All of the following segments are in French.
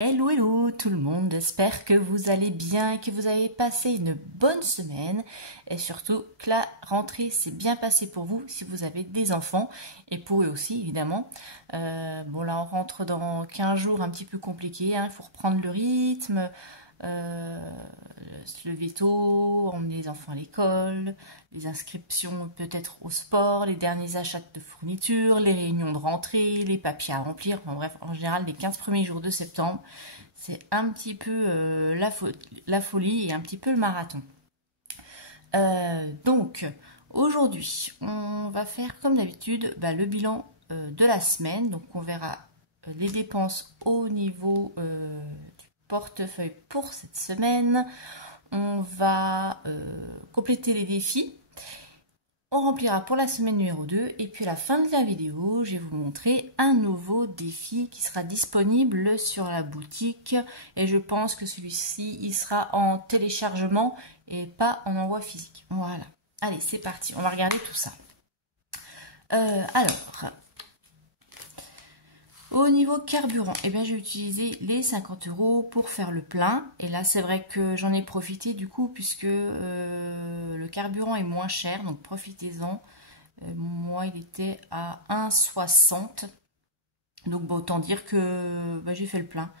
Hello, hello tout le monde, j'espère que vous allez bien, que vous avez passé une bonne semaine et surtout que la rentrée s'est bien passée pour vous si vous avez des enfants et pour eux aussi évidemment. Bon là on rentre dans 15 jours un petit peu compliqués, il faut reprendre le rythme, euh, se lever tôt, emmener les enfants à l'école, les inscriptions peut-être au sport, les derniers achats de fournitures, les réunions de rentrée, les papiers à remplir. Enfin, bref, en général, les 15 premiers jours de septembre, c'est un petit peu la folie et un petit peu le marathon. Donc, aujourd'hui, on va faire comme d'habitude le bilan de la semaine. Donc, on verra les dépenses au niveau du portefeuille pour cette semaine. On va compléter les défis. On remplira pour la semaine numéro 2 et puis à la fin de la vidéo, je vais vous montrer un nouveau défi qui sera disponible sur la boutique et je pense que celui-ci, il sera en téléchargement et pas en envoi physique. Voilà. Allez, c'est parti. On va regarder tout ça. Alors, au niveau carburant, j'ai utilisé les 50 € pour faire le plein. Et là, c'est vrai que j'en ai profité du coup, puisque le carburant est moins cher. Donc, profitez-en. Moi, il était à 1,60 €. Donc, autant dire que j'ai fait le plein.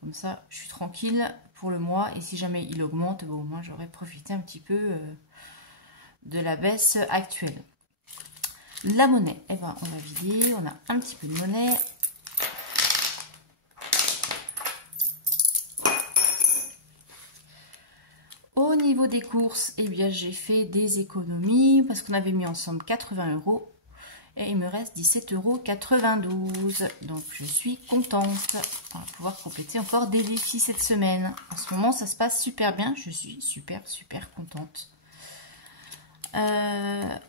Comme ça, je suis tranquille pour le mois. Et si jamais il augmente, au moins, j'aurais profité un petit peu de la baisse actuelle. La monnaie, on va vider. On a un petit peu de monnaie. Au niveau des courses, j'ai fait des économies parce qu'on avait mis ensemble 80 € et il me reste 17,92 €. Donc je suis contente. On va pouvoir compléter encore des défis cette semaine. En ce moment, ça se passe super bien. Je suis super contente.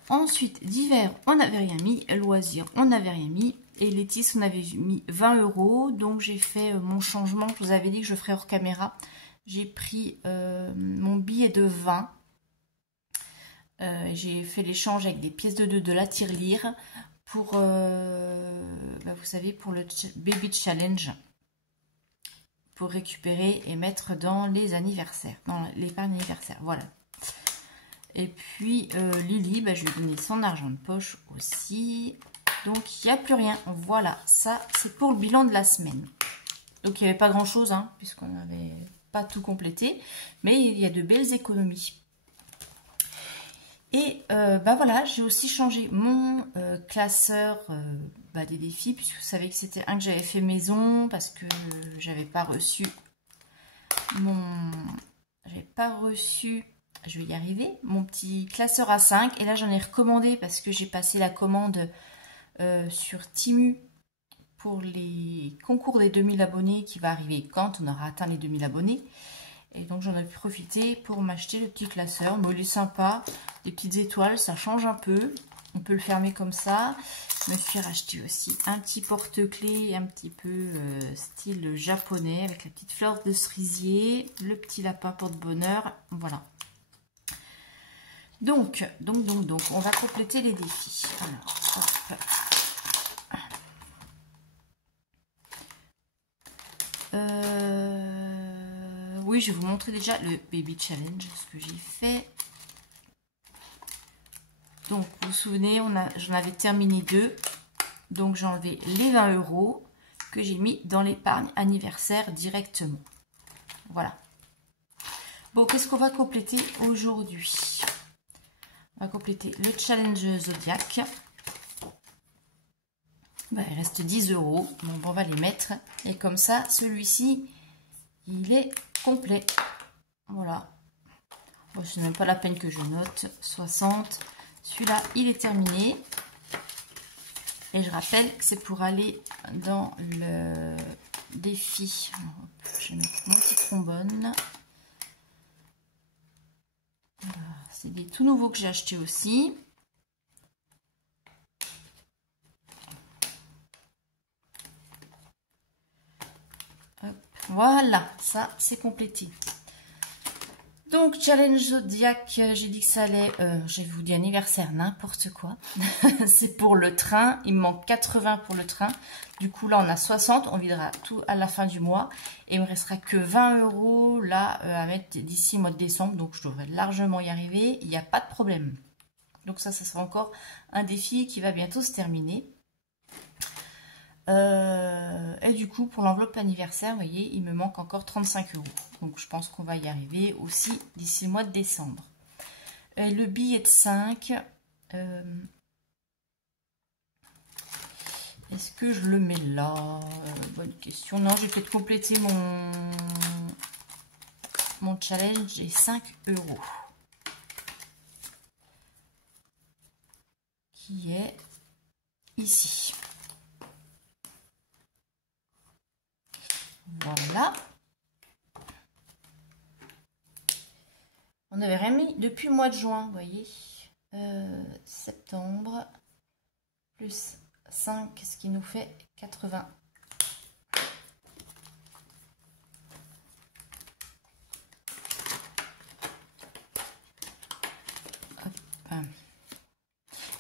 Ensuite, d'hiver, on n'avait rien mis. Loisirs, on n'avait rien mis. Et Létis, on avait mis 20 €. Donc j'ai fait mon changement. Je vous avais dit que je ferais hors caméra. J'ai pris mon billet de 20. J'ai fait l'échange avec des pièces de 2 de la tirelire pour, vous savez, pour le Baby Challenge. Pour récupérer et mettre dans les anniversaires, dans l'épargne anniversaire. Voilà. Et puis Lily, je lui ai donné son argent de poche aussi. Donc il n'y a plus rien. Voilà, ça c'est pour le bilan de la semaine. Donc il n'y avait pas grand chose, puisqu'on n'avait pas tout complété. Mais il y a de belles économies. Et voilà, j'ai aussi changé mon classeur des défis, puisque vous savez que c'était un que j'avais fait maison, parce que j'avais pas reçu je vais y arriver, mon petit classeur A5. Et là, j'en ai recommandé parce que j'ai passé la commande sur Temu pour les concours des 2000 abonnés qui va arriver quand on aura atteint les 2000 abonnés. Et donc, j'en ai profité pour m'acheter le petit classeur. Bon, il est sympa. Des petites étoiles, ça change un peu. On peut le fermer comme ça. Je me suis racheté aussi un petit porte-clés un petit peu style japonais avec la petite fleur de cerisier, le petit lapin porte-bonheur. Voilà. Donc, on va compléter les défis. Alors, hop. Oui, je vais vous montrer déjà le Baby Challenge, ce que j'ai fait. Donc, vous vous souvenez, j'en avais terminé 2. Donc, j'ai enlevé les 20 € que j'ai mis dans l'épargne anniversaire directement. Voilà. Bon, qu'est-ce qu'on va compléter aujourd'hui? On va compléter le challenge Zodiac. Il reste 10 €. Donc, on va les mettre. Et comme ça, celui-ci, il est complet. Voilà. Bon, ce n'est même pas la peine que je note. 60. Celui-là, il est terminé. Et je rappelle que c'est pour aller dans le défi. Alors, je vais mettre mon petit trombone. C'est des tout nouveaux que j'ai achetés aussi. Hop, voilà, ça c'est complété. Donc, challenge Zodiac, j'ai dit que ça allait, je vous dis anniversaire, n'importe quoi. C'est pour le train, il me manque 80 pour le train. Du coup, là, on a 60, on videra tout à la fin du mois. Et il me restera que 20 € là à mettre d'ici le mois de décembre. Donc, je devrais largement y arriver, il n'y a pas de problème. Donc ça sera encore un défi qui va bientôt se terminer. Et du coup, pour l'enveloppe anniversaire, vous voyez, il me manque encore 35 €. Donc, je pense qu'on va y arriver aussi d'ici le mois de décembre. Et le billet de 5, est-ce que je le mets là? Bonne question. Non, j'ai peut-être complété mon challenge. J'ai 5 € qui est ici. Voilà. On avait remis depuis le mois de juin, vous voyez. Septembre plus 5, ce qui nous fait 80. Hop.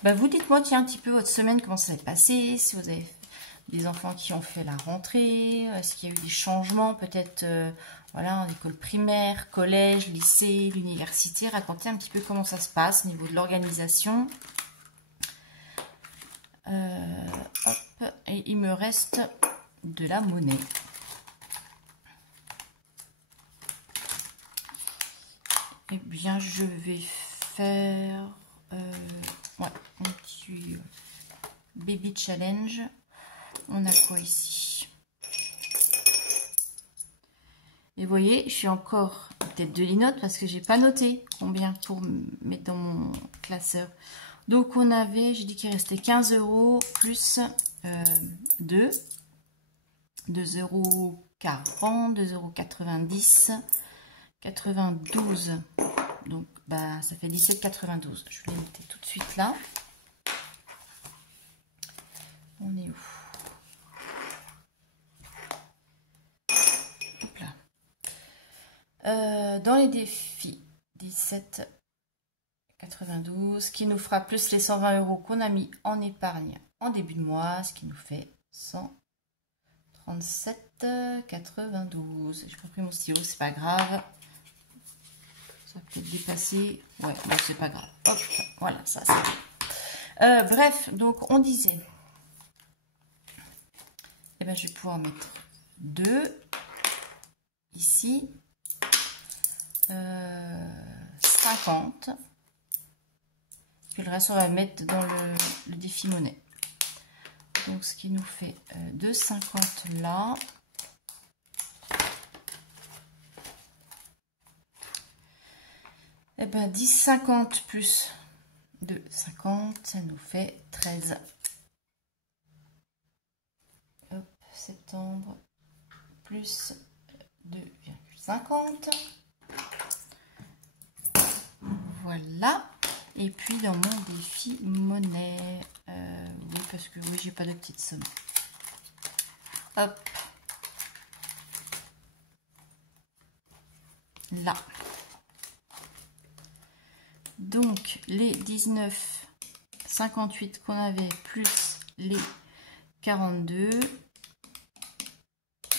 Bah, vous dites-moi, tiens, un petit peu votre semaine, comment ça s'est passé, si vous avez des enfants qui ont fait la rentrée, est-ce qu'il y a eu des changements, peut-être voilà, en école primaire, collège, lycée, l'université. Racontez un petit peu comment ça se passe au niveau de l'organisation. Hop, et il me reste de la monnaie. Eh bien, je vais faire ouais, un petit baby challenge. On a quoi ici? Et vous voyez, je suis encore tête de linotte parce que j'ai pas noté combien pour mettre dans mon classeur. Donc on avait, j'ai dit qu'il restait 15 € plus 2, 2,40 €, 2,90 €, 92. Donc bah ça fait 17,92. Je vais les mettre tout de suite là. On est où? Hop là. Dans les défis, 17,92, qui nous fera plus les 120 € qu'on a mis en épargne en début de mois, ce qui nous fait 137,92. J'ai pas pris mon stylo, c'est pas grave. Ça peut être dépassé. Ouais, bon, c'est pas grave. Hop, voilà, ça c'est bon. Bref, donc on disait, eh ben, je vais pouvoir mettre 2 ici, 50, puis le reste on va mettre dans le défi monnaie. Donc ce qui nous fait 2,50 là. Et ben 10,50 plus 2,50, ça nous fait 13. Hop, septembre plus 2,50. Voilà. Et puis dans mon défi monnaie, oui, parce que oui, j'ai pas de petite somme. Hop. Là. Donc les 19,58 qu'on avait plus les 42,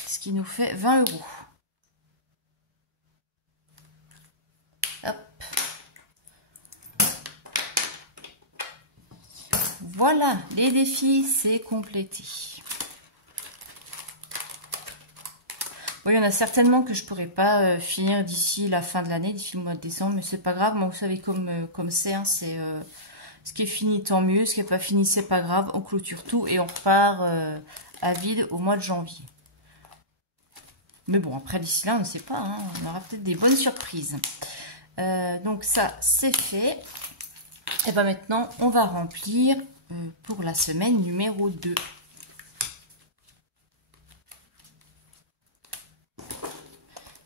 ce qui nous fait 20 €. Hop. Voilà, les défis, c'est complété. Oui, il y en a certainement que je pourrais pas finir d'ici la fin de l'année, d'ici le mois de décembre, mais c'est pas grave. Moi, vous savez comme c'est, hein, c'est ce qui est fini, tant mieux. Ce qui n'est pas fini, c'est pas grave. On clôture tout et on repart à vide au mois de janvier. Mais bon, après, d'ici là, on ne sait pas. Hein, on aura peut-être des bonnes surprises. Donc ça, c'est fait. Et bien maintenant, on va remplir pour la semaine numéro 2.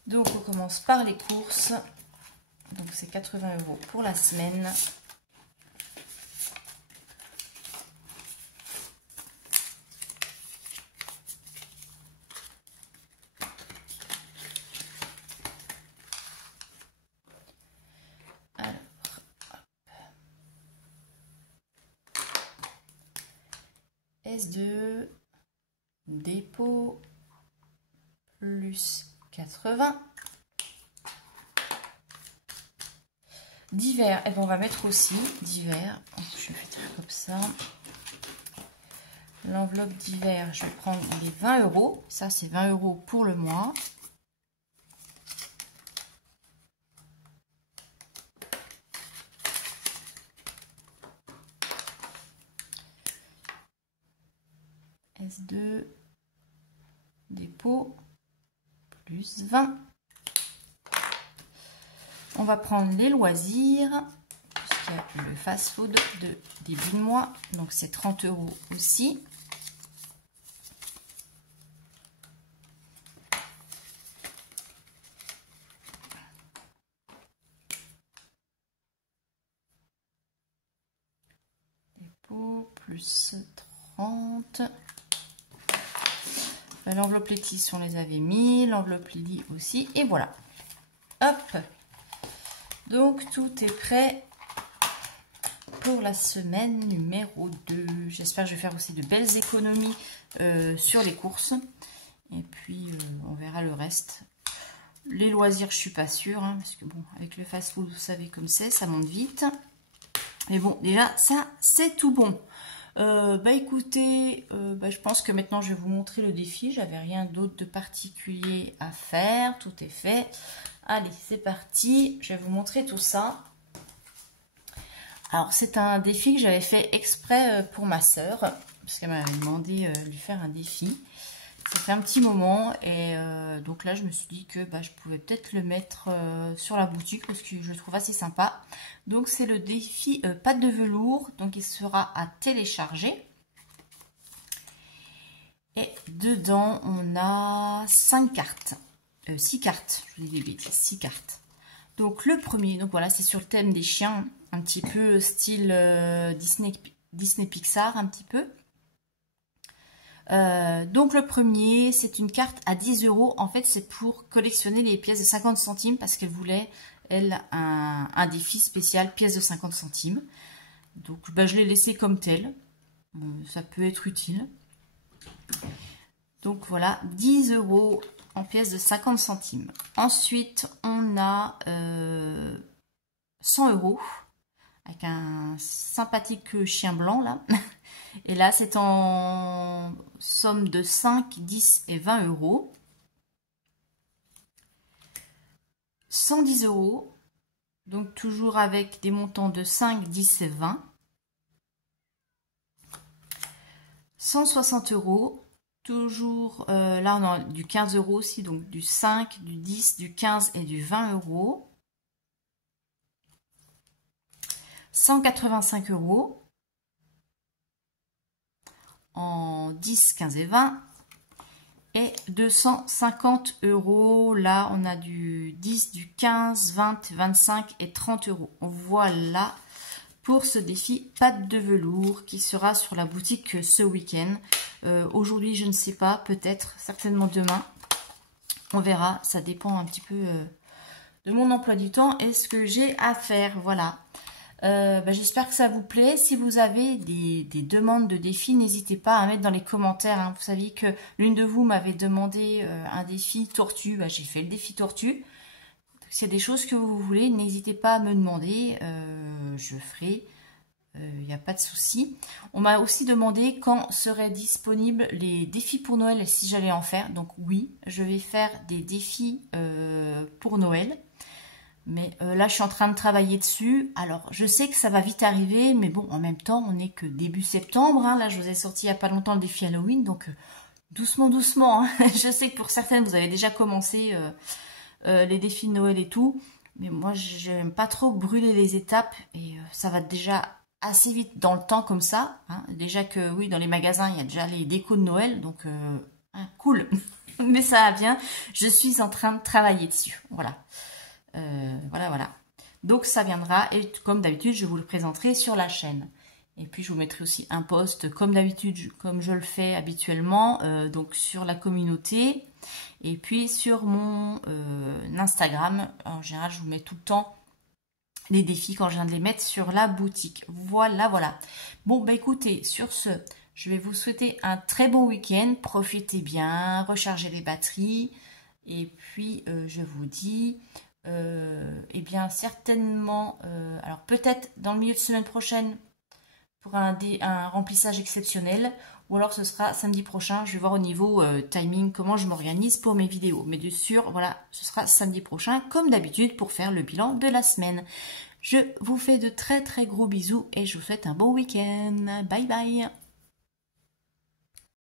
Donc, on commence par les courses. Donc, c'est 80 € pour la semaine. S2, dépôt, plus 80. Divers, et bien on va mettre aussi divers. Je vais faire comme ça. L'enveloppe divers, je vais prendre les 20 €. Ça, c'est 20 € pour le mois. S2, dépôt, plus 20. On va prendre les loisirs, puisqu'il y a le fast-food de début de mois. Donc, c'est 30 € aussi. Dépôt, plus 30. L'enveloppe Letty, on les avait mis. L'enveloppe Lily aussi. Et voilà. Hop. Donc, tout est prêt pour la semaine numéro 2. J'espère que je vais faire aussi de belles économies sur les courses. Et puis, on verra le reste. Les loisirs, je suis pas sûre. Hein, parce que, bon, avec le fast-food, vous savez comme c'est, ça monte vite. Mais bon, déjà, ça, c'est tout bon. Écoutez, je pense que maintenant, je vais vous montrer le défi. J'avais rien d'autre de particulier à faire. Tout est fait. Allez, c'est parti. Je vais vous montrer tout ça. Alors, c'est un défi que j'avais fait exprès pour ma sœur. Parce qu'elle m'avait demandé de lui faire un défi. Ça fait un petit moment. Et donc là, je me suis dit que je pouvais peut-être le mettre sur la boutique. Parce que je le trouve assez sympa. Donc, c'est le défi pâte de velours. Donc, il sera à télécharger. Et dedans, on a 5 cartes. 6 cartes, je vous dis des bêtises, 6 cartes. Donc le premier, donc voilà, c'est sur le thème des chiens, un petit peu style Disney Pixar, un petit peu. Donc le premier, c'est une carte à 10 €. En fait, c'est pour collectionner les pièces de 50 centimes parce qu'elle voulait, elle, un défi spécial pièces de 50 centimes. Donc je l'ai laissé comme tel. Ça peut être utile. Donc voilà, 10 € en pièces de 50 centimes. Ensuite, on a 100 € avec un sympathique chien blanc là. Et là, c'est en somme de 5, 10 et 20 €. 110 €, donc toujours avec des montants de 5, 10 et 20. 160 €. Toujours, là on a du 15 € aussi, donc du 5, du 10, du 15 et du 20 €. 185 € en 10, 15 et 20. Et 250 €, là on a du 10, du 15, 20, 25 et 30 €. Voilà pour ce défi pâte de velours qui sera sur la boutique ce week-end. Aujourd'hui, je ne sais pas, peut-être, certainement demain. On verra, ça dépend un petit peu de mon emploi du temps et ce que j'ai à faire. Voilà. J'espère que ça vous plaît. Si vous avez des demandes de défis, n'hésitez pas à mettre dans les commentaires. Hein. Vous savez que l'une de vous m'avait demandé un défi tortue. J'ai fait le défi tortue. S'il y a des choses que vous voulez, n'hésitez pas à me demander. Je ferai. Il n'y a pas de souci. On m'a aussi demandé quand seraient disponibles les défis pour Noël et si j'allais en faire. Donc oui, je vais faire des défis pour Noël. Mais là, je suis en train de travailler dessus. Alors, je sais que ça va vite arriver. Mais bon, en même temps, on n'est que début septembre. Hein. Là, je vous ai sorti il n'y a pas longtemps le défi Halloween. Donc, doucement, doucement. Hein. Je sais que pour certaines, vous avez déjà commencé les défis de Noël et tout. Mais moi, j'aime pas trop brûler les étapes. Et ça va déjà assez vite dans le temps comme ça. Hein. Déjà que, oui, dans les magasins, il y a déjà les décos de Noël. Donc, cool. Mais ça va bien. Je suis en train de travailler dessus. Voilà. Voilà. Donc, ça viendra. Et comme d'habitude, je vous le présenterai sur la chaîne. Et puis, je vous mettrai aussi un post, comme d'habitude, comme je le fais habituellement, donc sur la communauté. Et puis, sur mon Instagram. En général, je vous mets tout le temps les défis quand je viens de les mettre sur la boutique. Voilà. Bon, écoutez, sur ce, Je vais vous souhaiter un très bon week-end. Profitez bien, rechargez les batteries. Et puis, je vous dis, eh bien, certainement, alors peut-être dans le milieu de semaine prochaine, pour un remplissage exceptionnel, ou alors ce sera samedi prochain. Je vais voir au niveau timing comment je m'organise pour mes vidéos. Mais de sûr, voilà, ce sera samedi prochain, comme d'habitude, pour faire le bilan de la semaine. Je vous fais de très très gros bisous et je vous souhaite un bon week-end. Bye bye!